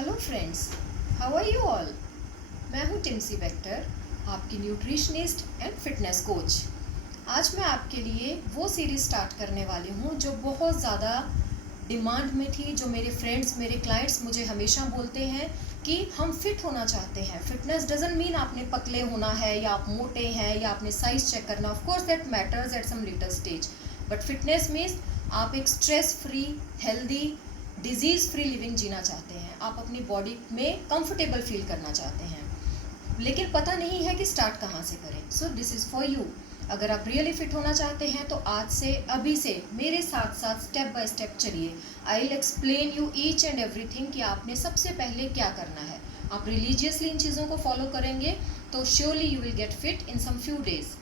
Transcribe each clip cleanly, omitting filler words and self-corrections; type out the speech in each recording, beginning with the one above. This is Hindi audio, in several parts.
Hello friends, how are you all. मैं हूँ टिम्सी वेक्टर, आपकी न्यूट्रिशनिस्ट एंड फिटनेस कोच। आज मैं आपके लिए वो सीरीज़ स्टार्ट करने वाली हूँ जो बहुत ज़्यादा डिमांड में थी। जो मेरे फ्रेंड्स, मेरे क्लाइंट्स मुझे हमेशा बोलते हैं कि हम फिट होना चाहते हैं। फिटनेस डजंट मीन आपने पतले होना है या आप मोटे हैं या आपने साइज चेक करना। Of course that matters at some little stage, but fitness means आप एक stress free, healthy, disease free living जीना चाहते हैं। आप अपनी बॉडी में कंफर्टेबल फील करना चाहते हैं, लेकिन पता नहीं है कि स्टार्ट कहाँ से करें। So this is for you. अगर आप रियली फिट होना चाहते हैं तो आज से, अभी से मेरे साथ साथ स्टेप बाय स्टेप चलिए। I will explain you each and everything कि आपने सबसे पहले क्या करना है। आप रिलीजियसली इन चीज़ों को फॉलो करेंगे तो surely you will get fit in some few days.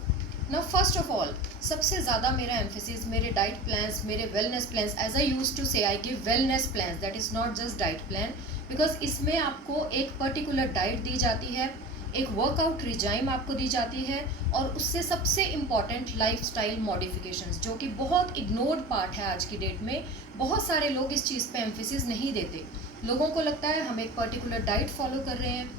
Now first of all, सबसे ज़्यादा मेरा एम्फेसिस मेरे डाइट प्लान्स, मेरे wellness plans, as I use to say I give wellness plans, that is not just diet plan, because इसमें आपको एक पर्टिकुलर डाइट दी जाती है, एक वर्कआउट रिजाइम आपको दी जाती है, और उससे सबसे इम्पॉर्टेंट लाइफस्टाइल मॉडिफिकेशंस, जो कि बहुत इग्नोर्ड पार्ट है आज की डेट में। बहुत सारे लोग इस चीज़ पे एम्फेसिस नहीं देते। लोगों को लगता है हम एक पर्टिकुलर डाइट फॉलो कर रहे हैं,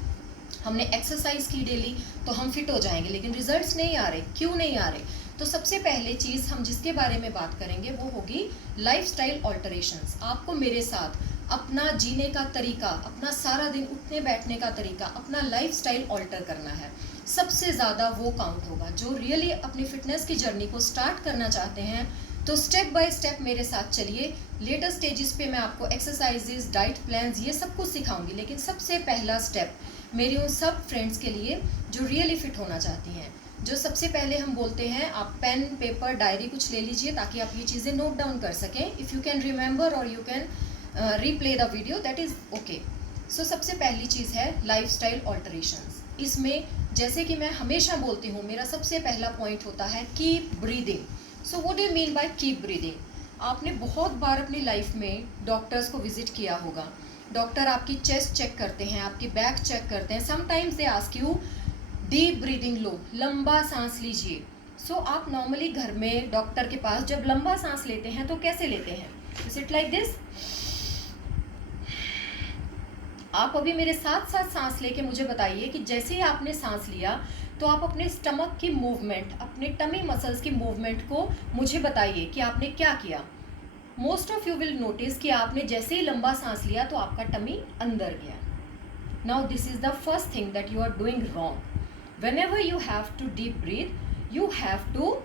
हमने एक्सरसाइज की डेली तो हम फिट हो जाएंगे, लेकिन रिजल्ट्स नहीं आ रहे। क्यों नहीं आ रहे? तो सबसे पहले चीज़ हम जिसके बारे में बात करेंगे वो होगी लाइफस्टाइल ऑल्टरेशंस। आपको मेरे साथ अपना जीने का तरीका, अपना सारा दिन उठने बैठने का तरीका, अपना लाइफस्टाइल ऑल्टर करना है। सबसे ज़्यादा वो काउंट होगा जो रियली अपनी फिटनेस की जर्नी को स्टार्ट करना चाहते हैं। तो स्टेप बाय स्टेप मेरे साथ चलिए। लेटर स्टेजेस पे मैं आपको एक्सरसाइजेज, डाइट प्लान्स, ये सब कुछ सिखाऊंगी, लेकिन सबसे पहला स्टेप मेरी उन सब फ्रेंड्स के लिए जो रियली फिट होना चाहती हैं, जो सबसे पहले हम बोलते हैं आप पेन, पेपर, डायरी कुछ ले लीजिए ताकि आप ये चीज़ें नोट डाउन कर सकें। इफ़ यू कैन रिमेंबर और you can replay the video, that is okay. So सबसे पहली चीज़ है लाइफस्टाइल ऑल्टरेशंस। इसमें जैसे कि मैं हमेशा बोलती हूँ, मेरा सबसे पहला पॉइंट होता है keep breathing. So what do you mean by keep breathing? आपने बहुत बार अपनी लाइफ में डॉक्टर्स को विजिट किया होगा। डॉक्टर आपकी चेस्ट चेक करते हैं, आपकी बैक चेक करते हैं। Sometimes they ask you deep breathing लो, लंबा सांस लीजिए। सो आप नॉर्मली घर में डॉक्टर के पास जब लंबा सांस लेते हैं तो कैसे लेते हैं? Is it like this? आप अभी मेरे साथ साथ सांस लेके मुझे बताइए कि जैसे ही आपने सांस लिया तो आप अपने स्टमक की मूवमेंट, अपने टमी मसल्स की मूवमेंट को मुझे बताइए कि आपने क्या किया। Most of you will notice कि आपने जैसे ही लंबा सांस लिया तो आपका टमी अंदर गया। Now this is the first thing that you are doing wrong. Whenever you have to deep breath, you have to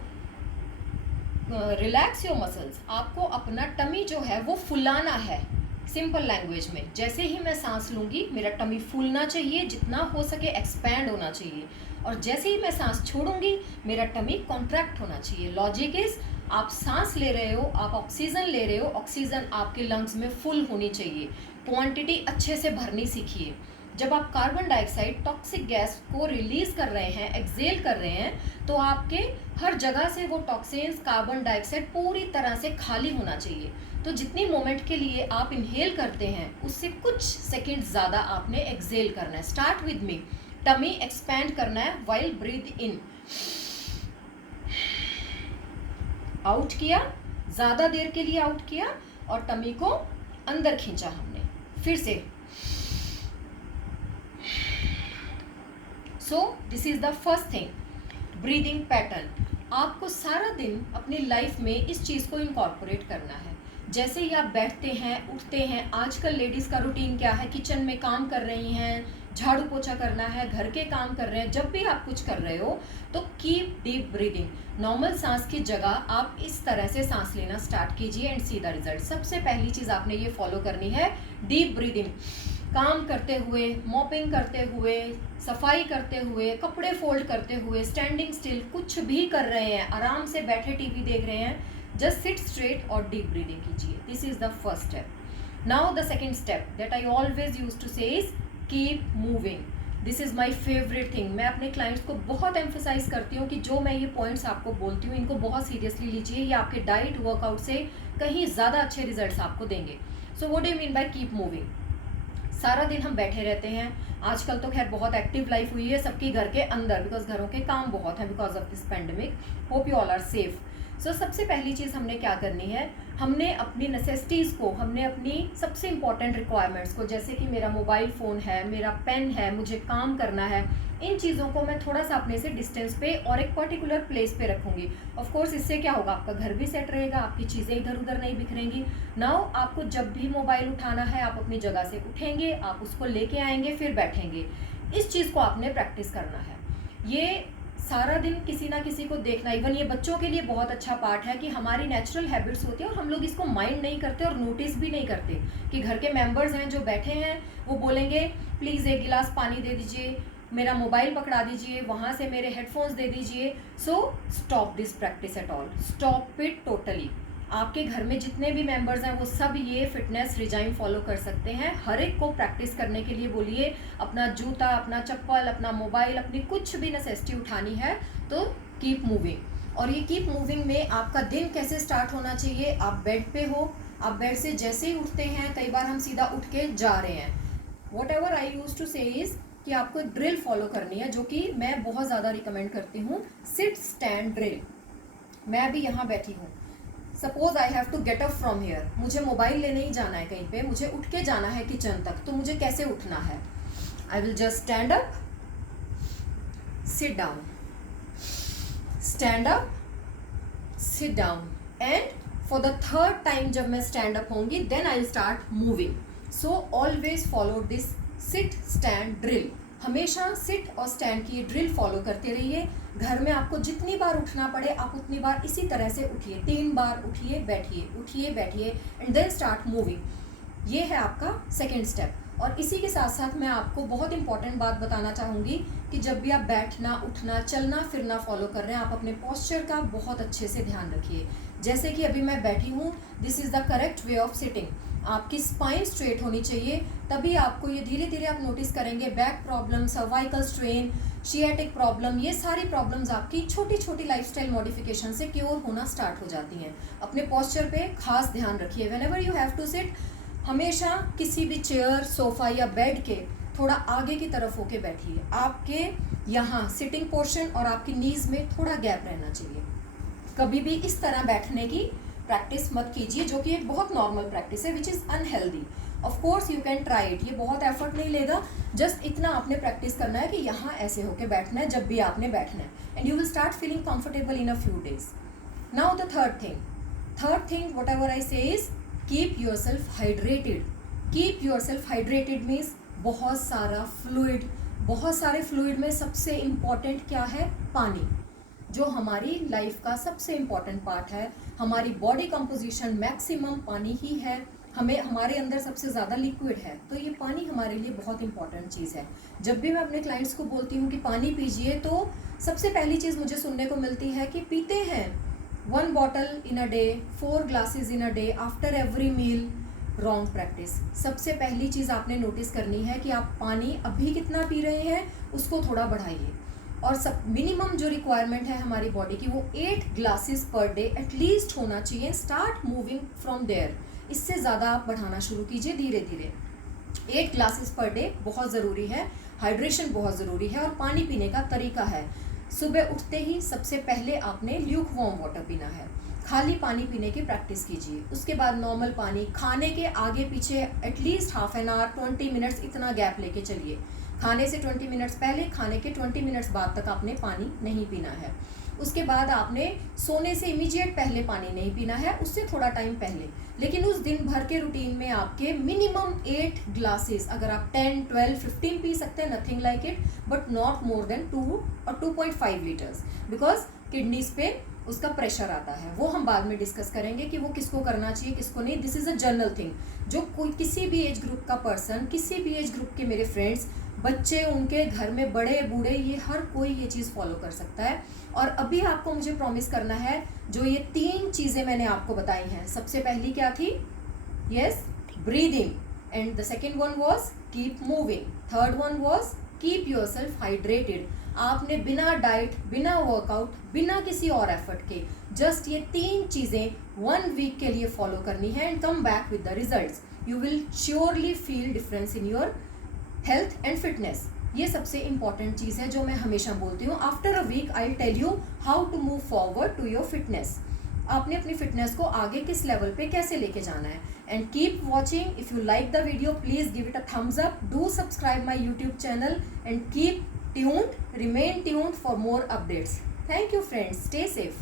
relax your muscles. आपको अपना टमी जो है वो फुलाना है। सिंपल लैंग्वेज में, जैसे ही मैं सांस लूंगी मेरा टमी फूलना चाहिए, जितना हो सके एक्सपैंड होना चाहिए, और जैसे ही मैं सांस छोड़ूंगी मेरा टमी कॉन्ट्रैक्ट होना चाहिए। लॉजिक इज, आप सांस ले रहे हो, आप ऑक्सीजन ले रहे हो, ऑक्सीजन आपके लंग्स में फुल होनी चाहिए, क्वांटिटी अच्छे से भरनी सीखिए। जब आप कार्बन डाइऑक्साइड, टॉक्सिक गैस को रिलीज कर रहे हैं, एक्सेल कर रहे हैं, तो आपके हर जगह से वो टॉक्सिन्स, कार्बन डाइऑक्साइड पूरी तरह से खाली होना चाहिए। तो जितनी मोमेंट के लिए आप इनहेल करते हैं उससे कुछ सेकंड ज़्यादा आपने एक्सेल करना है। Start with me. Tummy expand करना है व्हाइल ब्रीथ इन। आउट किया, ज़्यादा देर के लिए आउट किया और टमी को अंदर खींचा हमने। फिर से। So this is the first thing, breathing pattern. आपको सारा दिन अपनी लाइफ में इस चीज़ को इनकॉर्पोरेट करना है। जैसे ही आप बैठते हैं, उठते हैं, आजकल लेडीज़ का रूटीन क्या है, किचन में काम कर रही हैं, झाड़ू पोछा करना है, घर के काम कर रहे हैं, जब भी आप कुछ कर रहे हो तो कीप डीप ब्रीदिंग। नॉर्मल सांस की जगह आप इस तरह से सांस लेना स्टार्ट कीजिए एंड सी द रिजल्ट। सबसे पहली चीज़ आपने ये फॉलो करनी है, डीप ब्रीदिंग। काम करते हुए, मॉपिंग करते हुए, सफाई करते हुए, कपड़े फोल्ड करते हुए, स्टैंडिंग स्टिल, कुछ भी कर रहे हैं, आराम से बैठे टीवी देख रहे हैं, जस्ट सिट स्ट्रेट और डीप ब्रीदिंग कीजिए। This is the first step. Now the second step that I always use to say is keep moving. This is my favourite thing. मैं अपने क्लाइंट्स को बहुत एम्फोसाइज करती हूँ कि जो मैं ये पॉइंट्स आपको बोलती हूँ इनको बहुत सीरियसली लीजिए। ये आपके डाइट, वर्कआउट से कहीं ज़्यादा अच्छे रिजल्ट्स आपको देंगे। So what do you mean by keep moving? सारा दिन हम बैठे रहते हैं, आजकल तो खैर बहुत एक्टिव लाइफ हुई है सबकी घर के अंदर, बिकॉज घरों के काम बहुत हैं because of this pandemic. Hope you all are safe. सबसे पहली चीज़ हमने क्या करनी है, हमने अपनी नेसेसिटीज़ को, हमने अपनी सबसे इंपॉर्टेंट रिक्वायरमेंट्स को, जैसे कि मेरा मोबाइल फ़ोन है, मेरा पेन है, मुझे काम करना है, इन चीज़ों को मैं थोड़ा सा अपने से डिस्टेंस पे और एक पर्टिकुलर प्लेस पे रखूँगी। ऑफ कोर्स इससे क्या होगा, आपका घर भी सेट रहेगा, आपकी चीज़ें इधर उधर नहीं बिखरेंगी। नाउ आपको जब भी मोबाइल उठाना है, आप अपनी जगह से उठेंगे, आप उसको लेके आएंगे, फिर बैठेंगे। इस चीज़ को आपने प्रैक्टिस करना है। ये सारा दिन किसी ना किसी को देखना, इवन ये बच्चों के लिए बहुत अच्छा पार्ट है कि हमारी नेचुरल हैबिट्स होती है और हम लोग इसको माइंड नहीं करते और नोटिस भी नहीं करते कि घर के मेंबर्स हैं जो बैठे हैं, वो बोलेंगे प्लीज़ एक गिलास पानी दे दीजिए, मेरा मोबाइल पकड़ा दीजिए, वहाँ से मेरे हेडफोन्स दे दीजिए। So stop this practice at all, stop it totally. आपके घर में जितने भी मेंबर्स हैं वो सब ये फिटनेस रिजाइम फॉलो कर सकते हैं। हर एक को प्रैक्टिस करने के लिए बोलिए, अपना जूता, अपना चप्पल, अपना मोबाइल, अपनी कुछ भी नेसेसिटी उठानी है तो कीप मूविंग। और ये कीप मूविंग में आपका दिन कैसे स्टार्ट होना चाहिए, आप बेड पे हो, आप बेड से जैसे ही उठते हैं, कई बार हम सीधा उठ के जा रहे हैं, whatever I use to say is कि आपको एक ड्रिल फॉलो करनी है, जो कि मैं बहुत ज़्यादा रिकमेंड करती हूँ, सिट स्टैंड ड्रिल। मैं अभी यहाँ बैठी हूँ, suppose I have to get up from here, मुझे मोबाइल लेने ही जाना है कहीं पे, मुझे उठ के जाना है किचन तक, तो मुझे कैसे उठना है, I will just stand up, sit down, stand up, sit down, and for the third time जब मैं स्टैंड अप होंगी then I will start moving. So always follow this sit stand drill. हमेशा सिट और स्टैंड की ड्रिल फॉलो करते रहिए। घर में आपको जितनी बार उठना पड़े आप उतनी बार इसी तरह से उठिए, 3 बार उठिए बैठिए एंड देन स्टार्ट मूविंग। ये है आपका सेकेंड स्टेप। और इसी के साथ साथ मैं आपको बहुत इंपॉर्टेंट बात बताना चाहूँगी कि जब भी आप बैठना, उठना, चलना फिरना फॉलो कर रहे हैं, आप अपने पोस्चर का बहुत अच्छे से ध्यान रखिए। जैसे कि अभी मैं बैठी हूँ, this is the correct way of sitting. आपकी स्पाइन स्ट्रेट होनी चाहिए, तभी आपको ये धीरे धीरे आप नोटिस करेंगे back problem, cervical strain, sciatic problem, ये सारी प्रॉब्लम्स आपकी छोटी छोटी लाइफस्टाइल मॉडिफिकेशन से क्योर होना स्टार्ट हो जाती हैं। अपने पोस्चर पे खास ध्यान रखिए। Whenever you have to sit, हमेशा किसी भी चेयर, सोफा या बेड के थोड़ा आगे की तरफ होके बैठिए। आपके यहाँ सिटिंग पोर्शन और आपकी नीज में थोड़ा गैप रहना चाहिए। कभी भी इस तरह बैठने की प्रैक्टिस मत कीजिए, जो कि एक बहुत नॉर्मल प्रैक्टिस है, which is unhealthy. Of course you can try it, ये बहुत एफर्ट नहीं लेगा, जस्ट इतना आपने प्रैक्टिस करना है कि यहाँ ऐसे होके बैठना है जब भी आपने बैठना है, and you will start feeling comfortable in a few days. Now the third thing whatever I say is keep yourself hydrated. Keep yourself hydrated means बहुत सारा फ्लूइड। बहुत सारे फ्लूइड में सबसे इम्पॉर्टेंट क्या है, पानी, जो हमारी लाइफ का सबसे इम्पॉर्टेंट पार्ट है। हमारी बॉडी कंपोजिशन मैक्सिमम पानी ही है, हमें हमारे अंदर सबसे ज़्यादा लिक्विड है, तो ये पानी हमारे लिए बहुत इंपॉर्टेंट चीज़ है। जब भी मैं अपने क्लाइंट्स को बोलती हूँ कि पानी पीजिए, तो सबसे पहली चीज़ मुझे सुनने को मिलती है कि पीते हैं 1 bottle in a day, 4 glasses in a day after every meal. Wrong practice. सबसे पहली चीज़ आपने नोटिस करनी है कि आप पानी अभी कितना पी रहे हैं, उसको थोड़ा बढ़ाइए। और सब मिनिमम जो रिक्वायरमेंट है हमारी बॉडी की, वो 8 ग्लासेस पर डे एटलीस्ट होना चाहिए। Start moving from there. इससे ज़्यादा आप बढ़ाना शुरू कीजिए धीरे धीरे। 8 ग्लासेस पर डे बहुत ज़रूरी है, हाइड्रेशन बहुत ज़रूरी है। और पानी पीने का तरीका है, सुबह उठते ही सबसे पहले आपने ल्यूक वार्म वाटर पीना है, खाली पानी पीने की प्रैक्टिस कीजिए। उसके बाद नॉर्मल पानी, खाने के आगे पीछे at least half an hour 20 minutes इतना गैप लेके चलिए। खाने से 20 मिनट्स पहले, खाने के 20 मिनट्स बाद तक आपने पानी नहीं पीना है। उसके बाद आपने सोने से इमीडिएट पहले पानी नहीं पीना है, उससे थोड़ा टाइम पहले। लेकिन उस दिन भर के रूटीन में आपके मिनिमम 8 ग्लासेस, अगर आप 10, 12, 15 पी सकते हैं, nothing like it, but not more than 2 और 2.5 लीटर्स, बिकॉज किडनीज पे उसका प्रेशर आता है। वो हम बाद में डिस्कस करेंगे कि वो किसको करना चाहिए, किसको नहीं। This is a general thing, जो कोई किसी भी एज ग्रुप का पर्सन, किसी भी एज ग्रुप के मेरे फ्रेंड्स, बच्चे, उनके घर में बड़े बूढ़े, ये हर कोई ये चीज़ फॉलो कर सकता है। और अभी आपको मुझे प्रॉमिस करना है, जो ये 3 चीज़ें मैंने आपको बताई हैं, सबसे पहली क्या थी, yes, breathing, and the second one was keep moving, third one was keep yourself hydrated. आपने बिना डाइट, बिना वर्कआउट, बिना किसी और एफर्ट के जस्ट ये 3 चीज़ें 1 वीक के लिए फॉलो करनी है, and come back with the results. You will surely feel difference in your health and fitness. ये सबसे इंपॉर्टेंट चीज़ है जो मैं हमेशा बोलती हूँ। After a week I will tell you how to move forward to your fitness. आपने अपनी फिटनेस को आगे किस लेवल पे कैसे लेके जाना है। And keep watching. If you like the video please give it a thumbs up, do subscribe my YouTube channel and keep tuned, remain tuned for more updates. Thank you friends, stay safe.